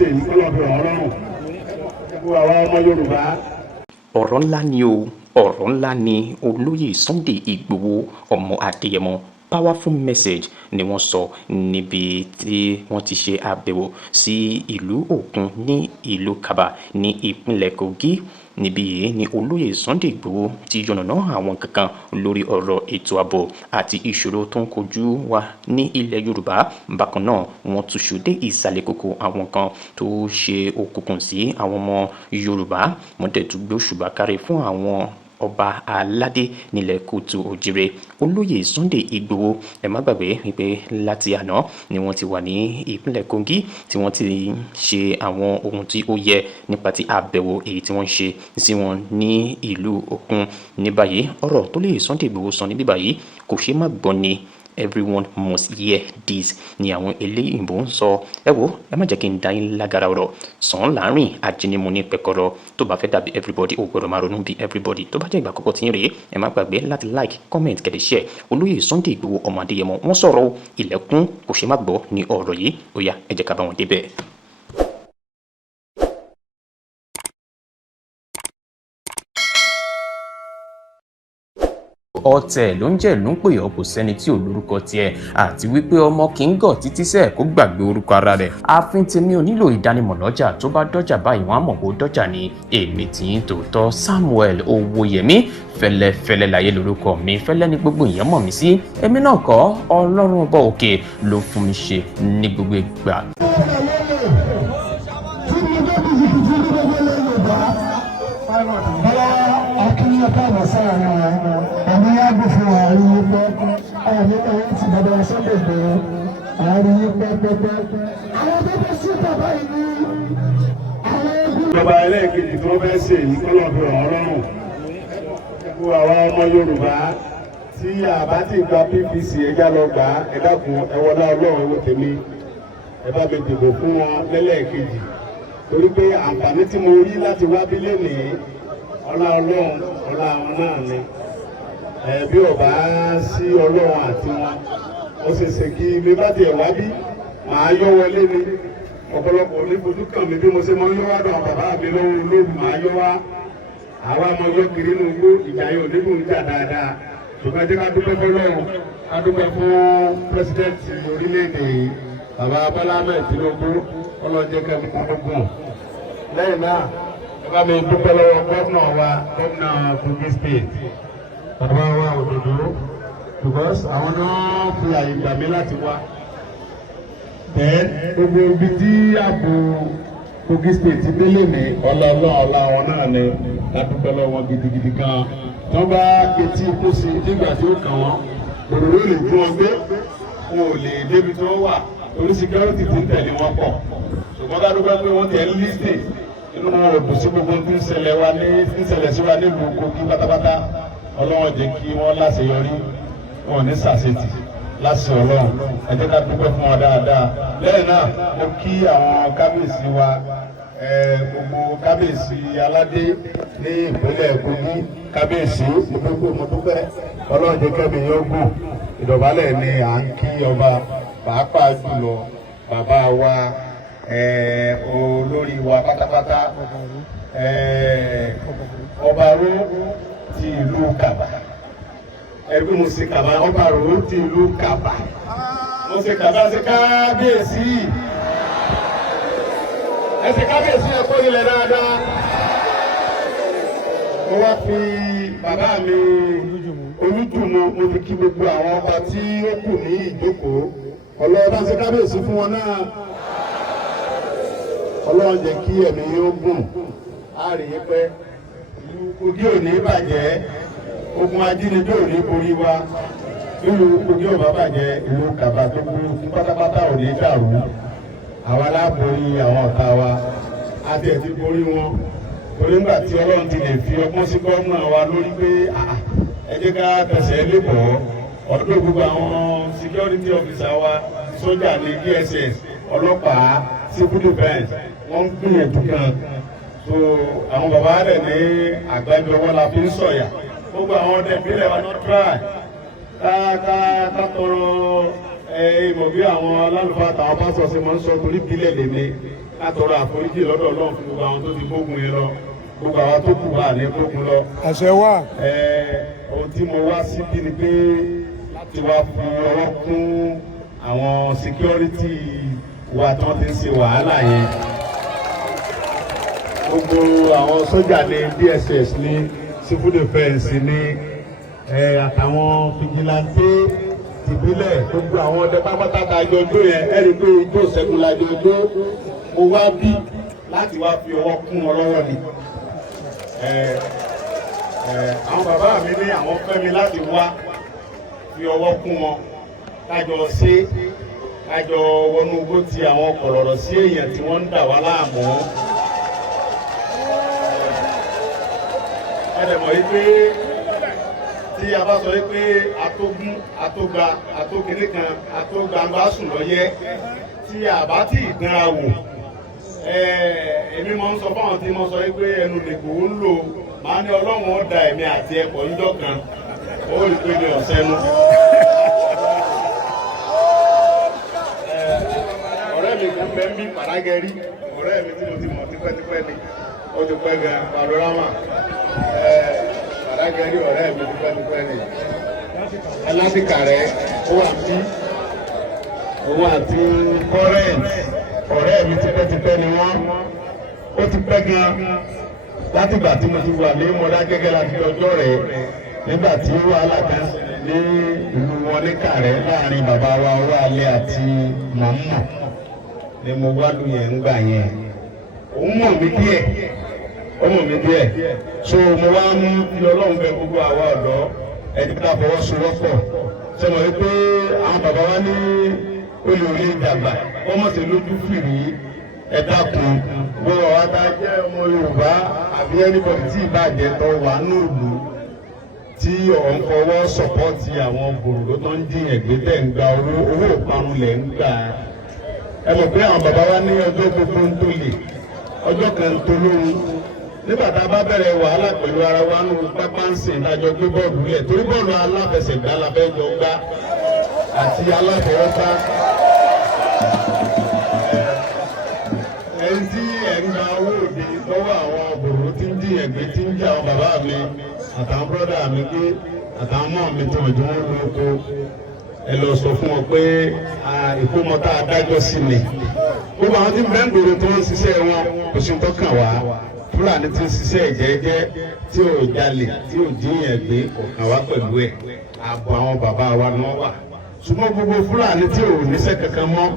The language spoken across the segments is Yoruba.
ṣe yìí kọ́lọ́ fi ràn wọ́n lọ́rùn gbogbo àwa ọmọ Yorùbá. ọ̀rọ̀ ńlá ni o ọ̀rọ̀ ńlá ni olóyè Sunday Igboho ọmọ Adéyẹmọ powerful message ni wọ́n sọ níbi tí wọ́n ti ṣe àbẹ̀wò sí ìlú Òkun ní ìlú Kaba ní ìpínlẹ̀ Kogi. Níbi yìí ni olóyè Sunday Igboho ti yànnàná àwọn kankan lórí ọ̀rọ̀ ètò ààbò àti ìṣòro tó ń kojú wa ní ilẹ̀ Yorùbá. Bákan náà wọ́n túṣu dé ìsàlẹ̀ kòkò àwọn kan tó ṣe òkùnkùn sí àwọn ọmọ Yorùbá. Wọ́n dẹ̀ tún gbé òṣùbà káre fún àwọn ọba aládé nílẹ̀ Kóòtù Òjìrè. Olóyè Sunday Igboho ẹ má gbàgbé wípé láti àná ni wọ́n ti wà ní ìpínlẹ̀ Kogi tí wọ́n ti ṣe àwọn ohun tí ó yẹ nípa ti àbẹ̀wò èyí tí wọ́n ṣe sí wọn ní ìlú Òkun. Ní báyìí ọ̀rọ̀ tó lè Sunday Igboho sọ níbí báyìí kò ṣeé má gbọ́ ni. Everyone must hear this ni àwọn eléyìnbó ń sọ. Ẹ wo ẹ má jẹ́ kí n dá yín lágara ọ̀rọ̀ sàn láàrin ajínigbó ní pẹ̀kọ̀rọ̀. Tó bá fẹ́ dàbí everybody ó gbọ́dọ̀ máa ronú bí everybody. Tó bá jẹ́ ìgbà àkọ́kọ́ tí ń rèé ẹ má gbàgbé láti like comment kẹ́dẹ̀ share. Olóyè Sunday Igboho ọmọ Adéyẹmọ wọ́n sọ̀rọ̀ ilẹ̀kùn kò ṣe má gbọ́ ní ọ̀rọ̀ yìí. Ó yá ẹ jẹ́ ká bá wọn débẹ̀. ọ̀tẹ̀ ló ń jẹ́ ló ń pè ọ́ kò sẹ́ni tí ò lórúkọ tiẹ̀ àti wípé ọmọ kì í gọ̀ títí sẹ́ẹ̀ kó gbàgbé orúkọ ara rẹ̀. ààfin tèmi ò nílò ìdánimọ̀ lọ́jà tó bá dọ́jà báyìí wọ́n á mọ̀ bó dọ́jà ni. èmi tí ń tòótọ́ Samuel Owóyẹmí fẹ́lẹ́fẹ́lẹ́ láyé lórúkọ mi fẹ́lẹ́ ní gbogbo èèyàn mọ̀ mí sí. èmi náà kọ́ Ọlọ́run ọba òkè ló fún mi ṣe ní gbogbo ìgbà. Àmì agbófin àárín yín pẹ́, àmì ẹ̀yìn ti bàbá Sunday Igboho àárín yín pẹ́pẹ́pẹ́. Àwọn tó bẹ́ sí bàbá yìí ní àwọn ẹgbẹ́. Ìjọba ẹlẹ́ẹ̀kejì tó fẹ́ ṣe yìí kọ́lọ́ fi ràn wọ́n lọ́rùn gbogbo àwa ọmọ Yorùbá tí àbá ti gba PVC ẹja lọ gbà ẹ dákun ẹ wọlé Ọlọ́run owó tèmi ẹ bá mi dìbò fún wọn lẹ́lẹ́ẹ̀kejì torí pé àǹfààní tí mo rí láti wá bí lénìí ọlá Ọlọ́run ọlá àwọn náà ni bí ọba sí Ọlọ́run àti wọn ó ṣe ṣe kí mi bá tiẹ̀ wá bí màá yọ wọlé ni ọ̀pọ̀lọpọ̀ onífojú kàn mí bí mo ṣe máa ń yọ wá dùn bàbá mi lọ́wọ́ olóògùn màá yọ wá àwa máa yọ kiri inú igbó ìjà yóò nígbò ń jà dáadáa ṣùgbọ́n jẹ́ ká dúpẹ́ fọlọ́run ká dúpẹ́ fún pírẹsidẹ́ǹtì orílẹ̀-èdè bàbá Bọ́lá Ahmed Tinubu ọlọ́jẹ́ kẹ́mi kúndùnkùn lẹ́yìn náà ẹ bá mi dúpẹ́ lọ́wọ́ gómìnà wa gómìnà Kogi State bàbá wa Òdòdó because àwọn náà fi àyè gbà mí láti wá bẹ́ẹ̀ gbogbo ibi tí ààbò Kogi State délé ní ọlọ́ọ̀lọ́ ọ̀la wọn náà ni ládùúgbò lọ́wọ́ gidigidi gan tí wọ́n bá etí ikú sí nígbà tí ó kàn wọ́n òróró lè gún wọn gbé wọn ò lè débi tí wọ́n wà torí security ti ń tẹ̀lé wọn pọ̀ ṣùgbọ́n ládùúgbò pé wọ́n tẹ̀ ń lísè inú wọn ò dùn sí gbogbo tí ń ṣẹlẹ̀ sí wa nílùú Kogi pátápátá ọlọ́wọ́n jẹ́ kí wọ́n láṣeyọrí wọn ò ní ṣàṣetì láṣẹ Ọlọ́run ẹ jẹ́ ká dúpẹ́ fún wọn dáadáa lẹ́yìn náà mo kí àwọn kábíyèsí wa gbogbo kábíyèsí aládé ní ìpínlẹ̀ Kogi kábíyèsí mo dúpẹ́ Ọlọ́run jẹ́ kẹ́mi yóò gùn ìdọ̀bálẹ̀ ni à ń kí ọba pàápàá jùlọ bàbá wa olórí wa pátápátá ọba ró ti ìlú Kaba ẹbí mo ṣe Kaba ọba rò ti ìlú Kaba mo ṣe Kaba ṣe kábíyèsí ẹsẹ kábíyèsí ẹ̀kọ́ ilẹ̀ dáadáa mo wá fi bàbá mi Olújùmọ̀ mo fi kí gbogbo àwọn ọba tí ó kù ní ìjókòó ọlọ́ọ̀bá ṣe kábíyèsí fún wọn náà Ọlọ́run jẹ́ kí ẹ̀mí yóò gùn á rí i pé ìlú Kogi ò ní bàjẹ́ ogun ajínigbé ò ní borí wa ìlú Kogi ò bá bàjẹ́ ìlú Kaba tó kú pátápátá ò ní dàrú àwa láborí àwọn ọ̀tá wa àti ẹ̀ ti borí wọn torí ńgbà tí Ọlọ́run ti lè fi ọgbọ́n sí gómìnà wa lórí pé ẹ jẹ́ ká tẹ̀sẹ̀ lébọ̀ ọdún gbogbo àwọn security officer wa sójà ní DSS ọlọ́pàá civil defence wọ́n ń gbìyànjú kan so àwọn bàbá rẹ̀ ní àgbájọ wọn la fi ń sọ̀yà gbogbo àwọn ọdẹ ìbílẹ̀ wa náà try ká tọrọ ìmọ̀ bí àwọn alálùfáà àtàwọn pásọ̀ ṣe máa ń sọ torí ìbílẹ̀ lèmi látọrọ àforíjì lọ́dọ̀ Ọlọ́run fún gbogbo àwọn tó ti gbógun yẹn lọ gbogbo àwọn tó kù wà ní gbógun lọ. àṣẹ wà. ohun tí mo wá síbí ni pé láti wá fi ọwọ́ kún àwọn security wa tí wọ́n ti ń ṣe wàhálà yẹn. gbogbo àwọn sójà ní DSS ní civil defence ní àtàwọn fìjìláńtì ìbílẹ̀ gbogbo àwọn ọdẹ pápátá àjọ ọjọ́ yẹn ẹ̀rí pé ijó ṣẹ́gun lájọ ọjọ́ mo wá bí láti wá fi ọwọ́ kún wọn lọ́wọ́ ni. àwọn bàbá mi ní àwọn fẹ́ mi láti wá fi ọwọ́ kún wọn kájọ ṣe kájọ wọnú owó ti àwọn kọ̀rọ̀rọ̀ sí èèyàn tí wọ́n ń dà wá láàmú. ẹ̀dẹ̀mọ̀ yìí pé tí a bá sọ pé atógún atóga atókèrè kan atógbangba sùn lọ́yẹ́ tí a bá tí ì dánra wò èmi máa ń sọ fáwọn tí mo sọ pé ẹnu lèkó ń lò máa ní Ọlọ́run ó da ẹ̀mí àti ẹ̀pọ̀ ńjọ́ kan ó rí pé ní ọ̀sẹ́nu. ọ̀rẹ́ mi kan bẹ́ẹ̀ ń bí Pàdágẹ́rí ọ̀rẹ́ mi tí mo ti mọ̀ tipẹ́tipẹ́ ni ó ti pẹ́ gan Panorama. Pàdágẹ́rí ọ̀rẹ́ mi tipẹ́tipẹ́ ni ẹlásìkà rẹ̀ ó wà bí òun àti current ọ̀rẹ́ mi tipẹ́tipẹ́ ni wọ́n ó ti pẹ́ gan látìgbà tí mo ti wà ní Mọdákẹ́kẹ́ láti ọjọ́ rẹ̀ nígbà tí wàhálà kan ní ìlú wọn ní Kàrẹ́ láàrin bàbá wa Owóalé àti Mọ̀mọ́ ni mo gbádùn yẹn ń gbà yẹn òun mọ̀ mí díẹ̀ ọmọ mi díẹ̀ so mo wá ń fi Ọlọ́run bẹ̀ gbogbo àwa ọ̀dọ́ ẹni ká fọwọ́sowọ́pọ̀ sọmọ yìí pé àwọn bàbá wa ní olè òye ìjàgbá wọ́n mọ̀ sí lójú fìrí ẹ dákun gbogbo àwa tá a jẹ́ ọmọ Yorùbá àbí ẹnìbọ̀dì tí ìbàjẹ́ tó wà nílùú tí ọ̀ ń fọwọ́ sọ̀pọ́ọ̀tì àwọn bòròdó tó ń jiyàn gbé tẹ̀ ń gba owó ìparun lẹ̀ ń gbà ẹ mọ̀ pé àwọn bàbá wa ní ọjọ́ gbogbo ń tó lè ọjọ́ kan tó lóhun nígbà tá a bá bẹ̀rẹ̀ wàhálà pẹ̀lú ara wa nínú pápá ń sìn lájọ gbé bọ́ọ̀lù lẹ̀ torí bọ́ọ̀lù aláfẹsẹ̀gbá la fẹ́ jọ gbá àti aláfọwọ́fá. ẹni tí ẹ̀ ń gba owó òde lọ́wọ́ àwọn bòrò tí ń dìyàn gbé tí ń jẹ́ àwọn bàbá mi àtàwọn bọ́dà mi gbé àtàwọn mọ́ mi tí wọ́n jọ ń lo oko ẹ lọ sọ fún wọn pé ìkómọta adájọ́ sí ni gbogbo àwọn tí bẹ́ẹ̀ ń gbòòrò tó ń ṣiṣẹ́ wọn kò sí tó kàn wá Fúlàní tí ń ṣiṣẹ́ jẹ́jẹ́ tí ò jalè tí ò jíyàn gbé kò kàn wá pẹ̀lú ẹ̀ ààbò àwọn bàbá wa ni wọ́n wà ṣùgbọ́n gbogbo Fúlàní tí ò níṣẹ́ kankan mọ́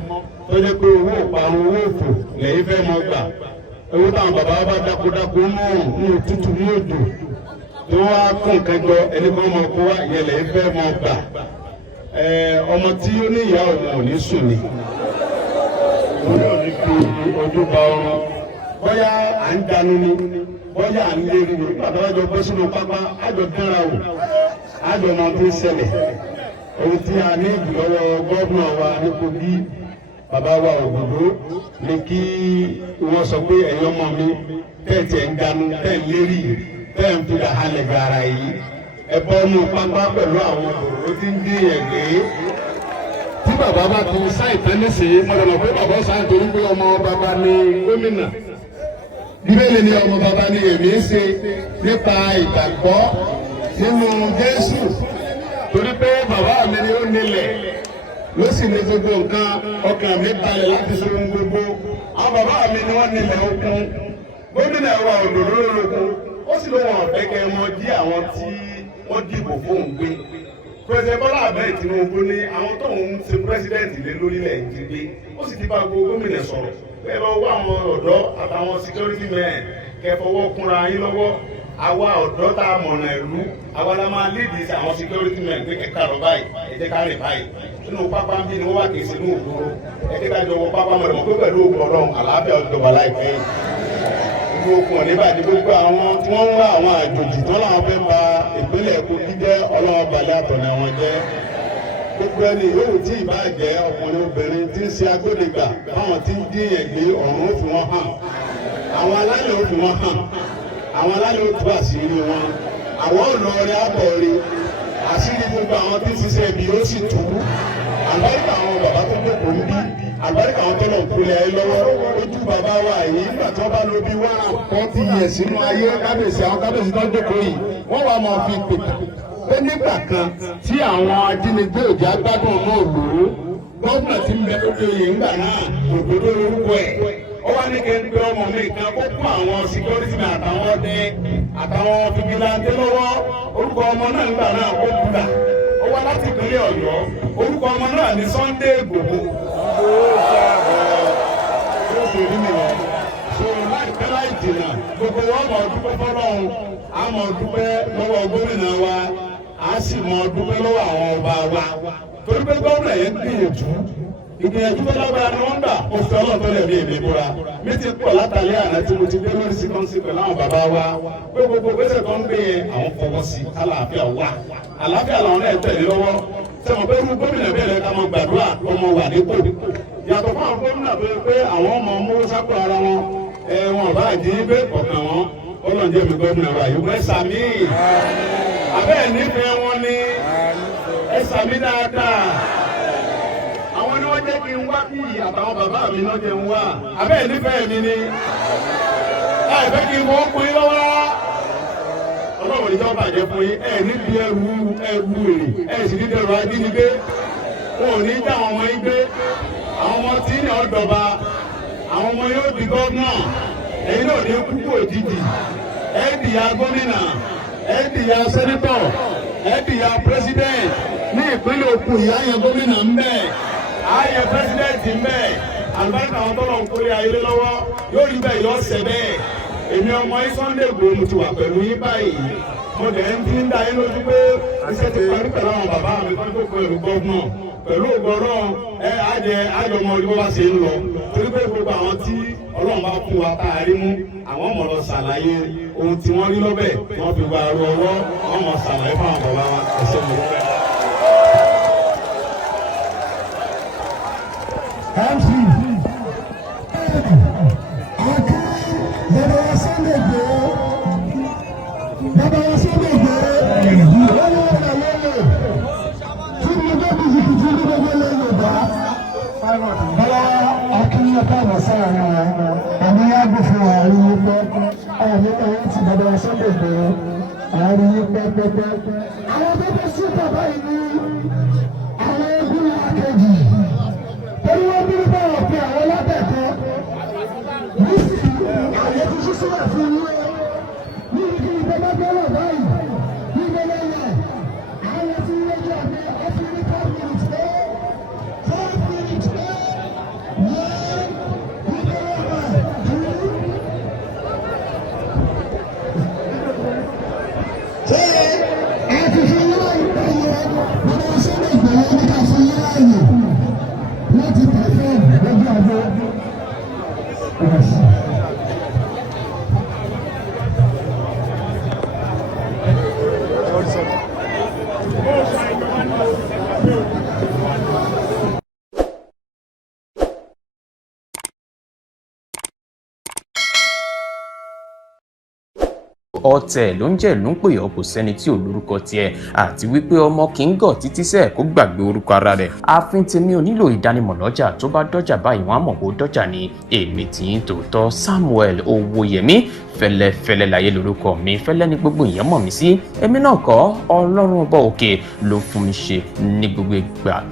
tó jẹ́ pé owó ìparun owó òfò lẹ́yìn fẹ́ mọ́ gbà owó táwọn bàbá wa bá dákúdákú ní òtútù ní òjò tí wọ́n á kún nǹkan jọ ẹni kan mọ́ kó wá ìyẹn lẹ́yìn fẹ́ mọ́ gbà ọmọ tí ó ní ìyá òun ò ní sùn ni orí ò ní fi ojú ba ọrùn bóyá à ń dànù ni bóyá à ń lérí ni bàbá wa jọ bọ́ sínú pápá àjọ dánra wò àjọ ọmọ tó ń ṣẹlẹ̀ ohun tí a ní ìlọ́wọ́ gọ́ọ̀nà wa ní Kogi bàbá wa Ògòdó ni kí wọ́n sọ pé ẹ̀yin ọmọ mi tẹ́ẹ̀tì ẹ̀ ń dànù tẹ́ẹ̀ ń lérí tẹ́ẹ̀ ń fi dàhálẹ̀ gàrà yìí ẹ bọ́ nù pápá pẹ̀lú àwọn òdòdó tí ń dín yẹn gbé. tí bàbá bá ti sáì tẹ́nísì mọ̀lẹ́mọ̀ pé bàbá sáì torí pé ọmọ bàbá ní gómìnà. Bíbélì ni ọmọ bàbá ní èmi ń ṣe nípa ìgbàgbọ́ nínú Jésù. torí pé bàbá mi ni ó nílẹ̀ ló sì ní gbogbo nǹkan ọkàn mi balẹ̀ láti ṣe ohun gbogbo. àwọn bàbá mi ni wọ́n nílẹ̀ okun gómìnà wa òdòdó lókun ó sì lóun ọ̀fẹ́kẹ́ wọn jí àwọn tí wọ́n dìbò fóun gbé. President Bọ́lá Ahmed Tinubu ní àwọn tóun ń ṣe pírẹsidẹ́ǹtì lé lórílẹ̀ èdè gbé ó sì ti bá gbogbo gómìnà sọ̀rọ̀ bẹ́ẹ̀ lọ wá àwọn ọ̀dọ́ àtàwọn security men kẹfọwọ́ kúnra yín lọ́wọ́ àwa ọ̀dọ́ tá a mọ̀nà ìlú àwa la máa léèdì sí àwọn security men pé ẹ̀ka lọ báyìí ẹ̀jẹ̀ ká rìn báyìí nínú pápá ń bí ni wọ́n wà kì í ṣe ní òdòdó ẹ̀jẹ̀ ká jọ wọ pápá mọ̀lẹ́mọ̀ pé pẹ̀lú ògùn Ọlọ́run àlàáfíà ọjọba láìpẹ́ yìí okùn ọ̀nìbàdí gbogbo àwọn tí wọ́n ń wá àwọn àjòjì tó láwọn fẹ́ ba ìpínlẹ̀ Kogi jẹ́ ọlọ́wọ́ balẹ̀ àtọ̀nà wọn jẹ́ gbogbo ẹni yóò tí ì bá jẹ́ ọkùnrin obìnrin tí ń ṣe agbódegbà báwọn tí ń dín yẹn gbé ọ̀run ó fi wọ́n hàn àwọn alálẹ̀ ó fi wọ́n hàn àwọn alálẹ̀ ó tú àṣírí wọn àwọn olóore àbọ̀rí àṣírí gbogbo àwọn tí ń ṣiṣẹ́ ibi ó sì tú àlọ́ìkà àwọn bàbá tó jókòó ń bí àgbáríkà àwọn tọ́lọ̀ kúlẹ̀ ayé lọ́wọ́ ojú bàbá wa yìí nígbà tí wọ́n bá lo bí wọ́n àkọ́tì yẹ̀ sínú ayé kábíyèsí àwọn kábíyèsí tó ń jókòó yìí wọ́n wá máa fi pèpè pé nígbà kan tí àwọn ajínigbé òjò agbádùn náà lò ó gómìnà tí ń bẹ lóde yìí ńgbà náà òdòdó lórúkọ ẹ̀ ó wá ní kí n gbé ọmọ mi kan kó kó àwọn security men àtàwọn ọdẹ àtàwọn fìgìláńtẹ lọ́wọ́ orúkọ ọmọ náà ńgbà náà ó kúta ó wá láti ìpínlẹ̀ Ọ̀yọ́ orúkọ ọmọ náà ní Sunday Igboho. so láìpẹ́ láì jìnnà gbogbo wọn mọ̀ dúpẹ́ fọlọ́run á mọ̀ dúpẹ́ lọ́wọ́ gómìnà wa á sì mọ̀ dúpẹ́ lọ́wọ́ àwọn ọba wa torí pé gómìnà yẹn ìgbìyànjú tó lágbára ni wọ́n gbà ó fi ọlọ́ọ̀tọ́ lẹ̀ bí èmi búra mi ti pọ̀ látàlẹ́ àná tí mo ti dé lórí síkọ́nsì pẹ̀lú àwọn bàbá wa pé gbogbo gbèsè tó ń gbé yẹn àwọn fọwọ́ sí àlàáfíà wà àlàáfíà làwọn náà tẹ̀lé lọ́wọ́ sẹ́wọ̀n pé irú gómìnà bẹ́ẹ̀ lẹ́ka máa gbàdúrà ọmọ wà nípò yàtọ̀ fún àwọn gómìnà tó yẹ pé àwọn ọmọ mówó sápò ara wọn wọn bá àdí gbé kọ̀ọ̀kan wọn ọlọ́njẹ́ mi gómìnà wa yìí wọ́n sàmì abẹ́ẹ̀ nífẹ̀ẹ́ wọn ní ẹ sàmì dáadáa àwọn ni wọ́n jẹ́ kí n wá kí àtàwọn bàbá mi náà jẹ́ n wá abẹ́ẹ̀ nífẹ̀ẹ́ mi ni ẹ fẹ́ kí n wọ́n pín lọ́wọ́ ọlọ́run ìjọba bàjẹ́ fún yín ẹ níbi ẹrù èrè ẹ sì ní dẹrù ajínigbé wọn ò ní já àwọn ọmọ yín gbé àwọn ọmọ tí ní ọ̀dọ̀ba àwọn ọmọ yóò di gọ́vnà ẹ̀yin náà ní kúkú òjijì ẹ dìyà gómìnà ẹ dìyà sẹ́nítọ̀ ẹ dìyà pírẹsidẹ́ǹt ní ìpínlẹ̀ Ògùn ìyá yẹn gómìnà ń bẹ ayẹ pírẹsidẹ́ǹtì ń bẹ àlùbáríkà àwọn tọ́lọ̀ ń kórè ayé lọ́wọ́ yóò rí bẹ́ẹ̀ yọ ọ̀sẹ̀ bẹ́ẹ̀ èmi ọmọ yín Sunday Igboho mo ti wà pẹ̀lú yín báyìí mo dẹ̀ ń fi ń da yín lójú pé iṣẹ́ ti parí pẹ̀lú àwọn bàbá mi tó ń kó pẹ̀lú gọ́ọ̀nà pẹ̀lú ògbọ́nà àjọmọ orí bó bá ṣe ń lọ torí pé gbogbo àwọn tí Ọlọ́run bá fún wa tá a rí mú àwọn ọmọ lọ ṣàlàyé ohun tí wọ́n rí lọ́bẹ̀ wọ́n fi gba aró ọwọ́ wọ́n mọ̀ ṣàlàyé fún àwọn bàbá wa ẹ̀ṣẹ̀ mi lọ́bẹ̀. Àmì àgbẹ̀fọ́ àárín yín pẹ́, àmì ẹ̀yìn tí bàbá wa Sunday Igboho àárín yín pẹ́pẹ́pẹ́. Àwọn tó bá sí bàbá yìí ní àwọn ẹgbẹ́ àkejì. Torí wọ́n bí bá wọ̀ pé àwọn lábẹ́ẹ̀kọ́. Nísìnyí, àyè ti ṣí sílẹ̀ fún yín. Ní ibi ìjọba bẹ́ẹ̀ báyìí, ní ìgbẹ́lẹ̀ yẹn, àwọn tí ń lọ́jọ́ àmì ọ̀fìn ní 5 minutes pé 5 minutes pé yẹn. ọ̀tẹ̀ ló ń jẹ́ ló ń pè ọ́ kò sẹ́ni tí ò lórúkọ tiẹ̀ àti wípé ọmọ kì í gọ̀ títí sẹ́ẹ̀ kó gbàgbé orúkọ ara rẹ̀. ààfin tèmi ò nílò ìdánimọ̀ lọ́jà tó bá dọ́jà báyìí wọ́n á mọ̀ pé ó dọ́jà ni èmi tì í tòótọ́ Samuel Owóyẹmí fẹ́lẹ́fẹ́lẹ́ láyé lórúkọ mi fẹ́lẹ́ ní gbogbo ìyẹn mọ̀ mí sí èmi náà kọ́ Ọlọ́run ọba òkè ló fún mi ṣe ní gbogbo ìgbà.